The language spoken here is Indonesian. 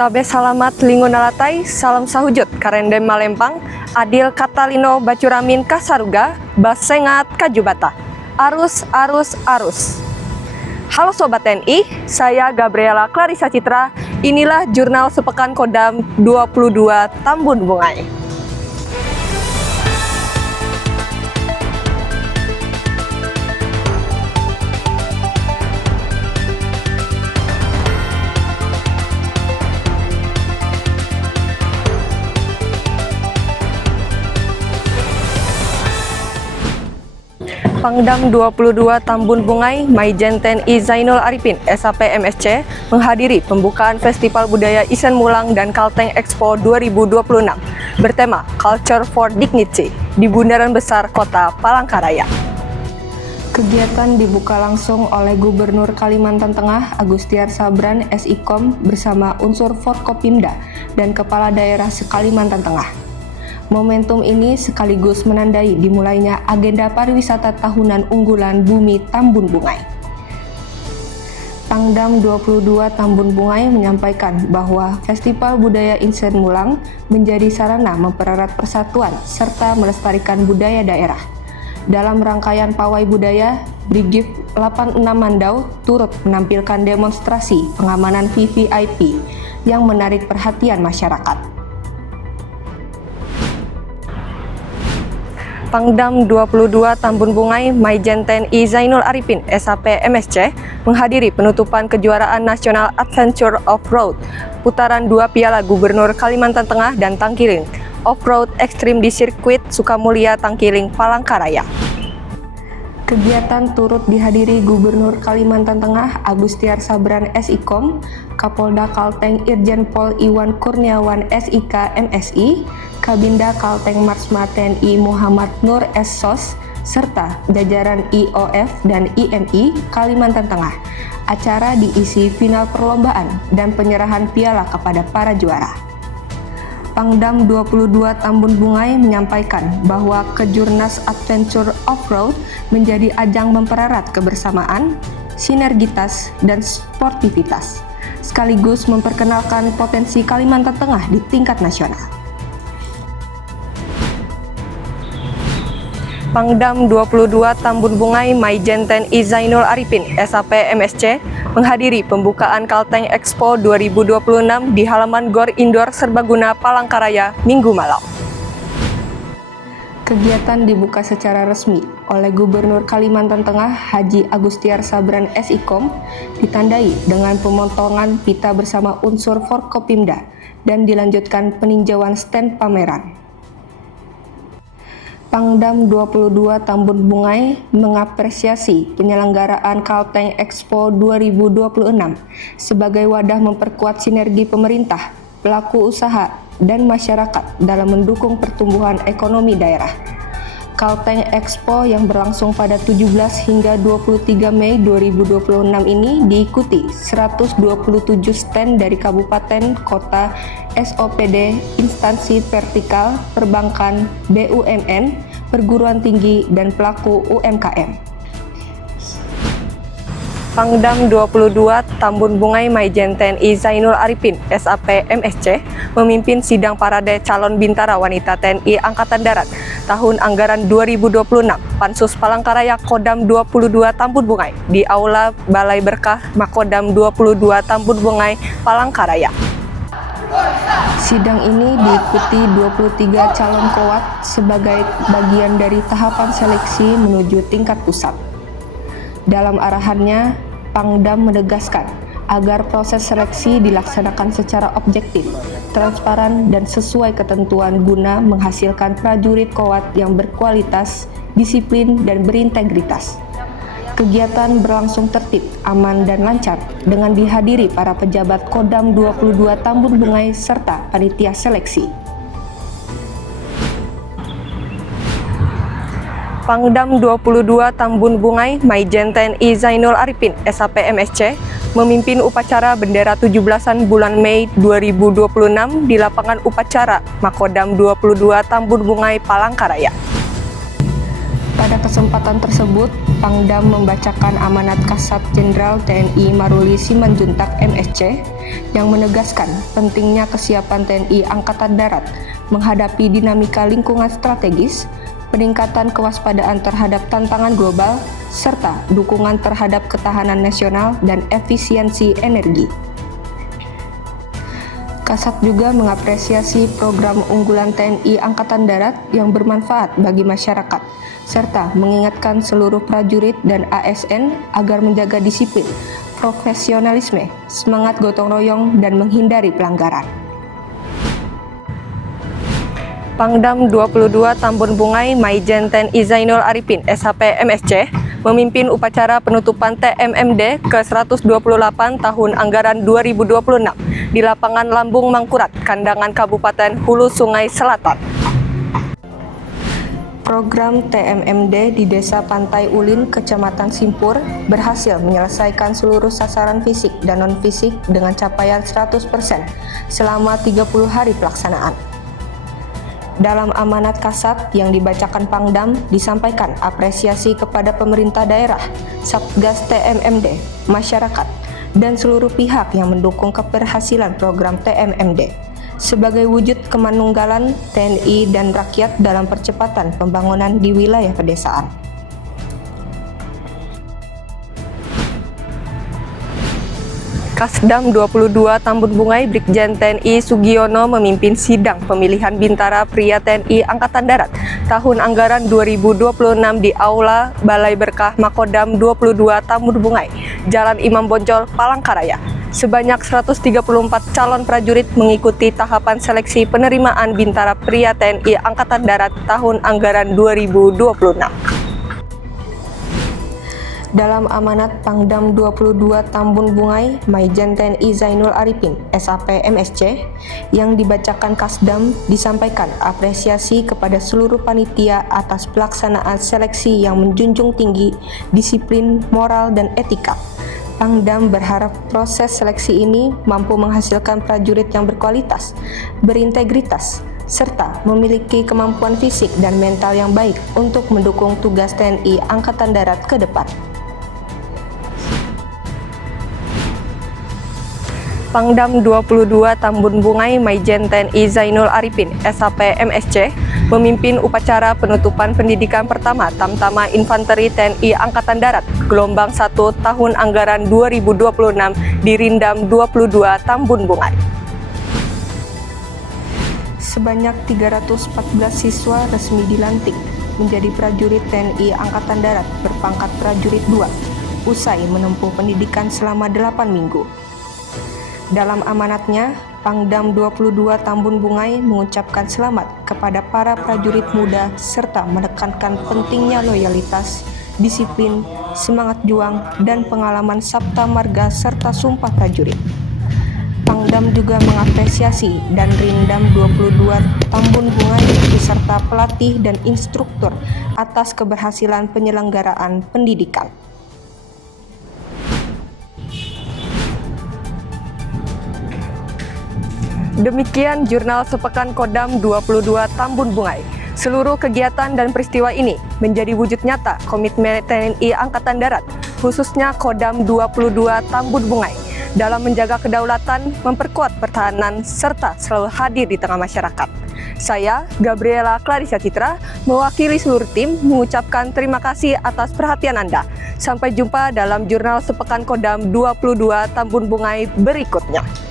Tabe salamat lingunalatai, salam sahujud, karendem malempang, adil katalino bacuramin kasaruga, basengat kajubata. Arus, arus, arus. Halo Sobat TNI, saya Gabriela Clarissa Citra, inilah Jurnal Sepekan Kodam 22 Tambun Bungai. Pangdam 22 Tambun Bungai, Maijen TNI Zainul Arifin, SAP MSC, menghadiri pembukaan Festival Budaya Isen Mulang dan Kalteng Expo 2026 bertema Culture for Dignity di Bundaran Besar Kota Palangkaraya. Kegiatan dibuka langsung oleh Gubernur Kalimantan Tengah Agustiar Sabran SIKOM bersama unsur Forkopimda dan Kepala Daerah se-Kalimantan Tengah. Momentum ini sekaligus menandai dimulainya agenda pariwisata tahunan unggulan Bumi Tambun Bungai. Pangdam 22 Tambun Bungai menyampaikan bahwa Festival Budaya Isen Mulang menjadi sarana mempererat persatuan serta melestarikan budaya daerah. Dalam rangkaian pawai budaya, Brigif 86 Mandau turut menampilkan demonstrasi pengamanan VVIP yang menarik perhatian masyarakat. Pangdam 22 Tambun Bungai, Maijen TNI Zainul Arifin, SAP MSC, menghadiri penutupan kejuaraan nasional Adventure Off-Road, putaran 2 Piala Gubernur Kalimantan Tengah dan Tangkiling, Off-Road Ekstrim di sirkuit Sukamulya Tangkiling, Palangkaraya. Kegiatan turut dihadiri Gubernur Kalimantan Tengah Agustiar Sabran SIKOM, Kapolda Kalteng Irjen Pol Iwan Kurniawan SIK MSI, Kabinda Kalteng Marsma TNI Muhammad Nur S.Sos, serta jajaran IOF dan IMI Kalimantan Tengah. Acara diisi final perlombaan dan penyerahan piala kepada para juara. Pangdam 22 Tambun Bungai menyampaikan bahwa Kejurnas Adventure Off-Road menjadi ajang mempererat kebersamaan, sinergitas, dan sportivitas, sekaligus memperkenalkan potensi Kalimantan Tengah di tingkat nasional. Pangdam 22 Tambun Bungai, Maijen TNI Zainul Arifin, SAP MSC, menghadiri pembukaan Kalteng Expo 2026 di halaman Gor Indoor Serbaguna Palangkaraya Minggu malam. Kegiatan dibuka secara resmi oleh Gubernur Kalimantan Tengah Haji Agustiar Sabran SIKOM, ditandai dengan pemotongan pita bersama unsur Forkopimda dan dilanjutkan peninjauan stand pameran. Pangdam 22 Tambun Bungai mengapresiasi penyelenggaraan Kalteng Expo 2026 sebagai wadah memperkuat sinergi pemerintah, pelaku usaha, dan masyarakat dalam mendukung pertumbuhan ekonomi daerah. Kalteng Expo yang berlangsung pada 17 hingga 23 Mei 2026 ini diikuti 127 stand dari kabupaten, kota, SOPD, instansi vertikal, perbankan, BUMN, perguruan tinggi, dan pelaku UMKM. Pangdam 22 Tambun Bungai, Maijen TNI Zainul Arifin, SAP MSC, memimpin sidang parade calon bintara wanita TNI Angkatan Darat tahun anggaran 2026 Pansus Palangkaraya Kodam 22 Tambun Bungai di Aula Balai Berkah Makodam 22 Tambun Bungai, Palangkaraya. Sidang ini diikuti 23 calon kowat sebagai bagian dari tahapan seleksi menuju tingkat pusat. Dalam arahannya, Pangdam menegaskan agar proses seleksi dilaksanakan secara objektif, transparan, dan sesuai ketentuan guna menghasilkan prajurit kowat yang berkualitas, disiplin, dan berintegritas. Kegiatan berlangsung tertib, aman, dan lancar dengan dihadiri para pejabat Kodam 22 Tambun Bungai serta panitia seleksi. Pangdam 22 Tambun Bungai, Maijen TNI Zainul Arifin, SAP MSC, memimpin upacara bendera 17-an bulan Mei 2026 di lapangan upacara Makodam 22 Tambun Bungai, Palangkaraya. Pada kesempatan tersebut, Pangdam membacakan amanat Kasat Jenderal TNI Maruli Simanjuntak MSC yang menegaskan pentingnya kesiapan TNI Angkatan Darat menghadapi dinamika lingkungan strategis, peningkatan kewaspadaan terhadap tantangan global, serta dukungan terhadap ketahanan nasional dan efisiensi energi. Kasat juga mengapresiasi program unggulan TNI Angkatan Darat yang bermanfaat bagi masyarakat, serta mengingatkan seluruh prajurit dan ASN agar menjaga disiplin, profesionalisme, semangat gotong royong, dan menghindari pelanggaran. Pangdam 22 Tambun Bungai Maijen TNI Zainul Arifin, SHP MSC, memimpin upacara penutupan TMMD ke-128 tahun anggaran 2026 di lapangan Lambung Mangkurat, Kandangan Kabupaten Hulu Sungai Selatan. Program TMMD di Desa Pantai Ulin, Kecamatan Simpur, berhasil menyelesaikan seluruh sasaran fisik dan non-fisik dengan capaian 100% selama 30 hari pelaksanaan. Dalam amanat Kasat yang dibacakan Pangdam, disampaikan apresiasi kepada pemerintah daerah, Satgas TMMD, masyarakat, dan seluruh pihak yang mendukung keberhasilan program TMMD sebagai wujud kemanunggalan TNI dan rakyat dalam percepatan pembangunan di wilayah pedesaan. Kasdam 22 Tambun Bungai Brigjen TNI Sugiono memimpin sidang pemilihan Bintara Pria TNI Angkatan Darat tahun anggaran 2026 di Aula Balai Berkah Makodam 22 Tambun Bungai, Jalan Imam Bonjol, Palangkaraya. Sebanyak 134 calon prajurit mengikuti tahapan seleksi penerimaan Bintara Pria TNI Angkatan Darat tahun anggaran 2026. Dalam amanat Pangdam 22 Tambun Bungai Maijen TNI Zainul Arifin, SHP MSC, yang dibacakan Kasdam, disampaikan apresiasi kepada seluruh panitia atas pelaksanaan seleksi yang menjunjung tinggi disiplin, moral, dan etika. Pangdam berharap proses seleksi ini mampu menghasilkan prajurit yang berkualitas, berintegritas, serta memiliki kemampuan fisik dan mental yang baik untuk mendukung tugas TNI Angkatan Darat ke depan. Pangdam 22 Tambun Bungai Maijen TNI Zainul Arifin, SHP MSC, memimpin upacara penutupan pendidikan pertama Tamtama Infanteri TNI Angkatan Darat gelombang 1 tahun anggaran 2026 di Rindam 22 Tambun Bungai. Sebanyak 314 siswa resmi dilantik menjadi prajurit TNI Angkatan Darat berpangkat prajurit 2 usai menempuh pendidikan selama 8 minggu. Dalam amanatnya, Pangdam 22 Tambun Bungai mengucapkan selamat kepada para prajurit muda serta menekankan pentingnya loyalitas, disiplin, semangat juang, dan pengalaman sabta marga serta sumpah prajurit. Pangdam juga mengapresiasi dan Rindam 22 Tambun Bungai beserta pelatih dan instruktur atas keberhasilan penyelenggaraan pendidikan. Demikian Jurnal Sepekan Kodam 22 Tambun Bungai. Seluruh kegiatan dan peristiwa ini menjadi wujud nyata komitmen TNI Angkatan Darat, khususnya Kodam 22 Tambun Bungai, dalam menjaga kedaulatan, memperkuat pertahanan, serta selalu hadir di tengah masyarakat. Saya, Gabriela Clarissa Citra, mewakili seluruh tim, mengucapkan terima kasih atas perhatian Anda. Sampai jumpa dalam Jurnal Sepekan Kodam 22 Tambun Bungai berikutnya.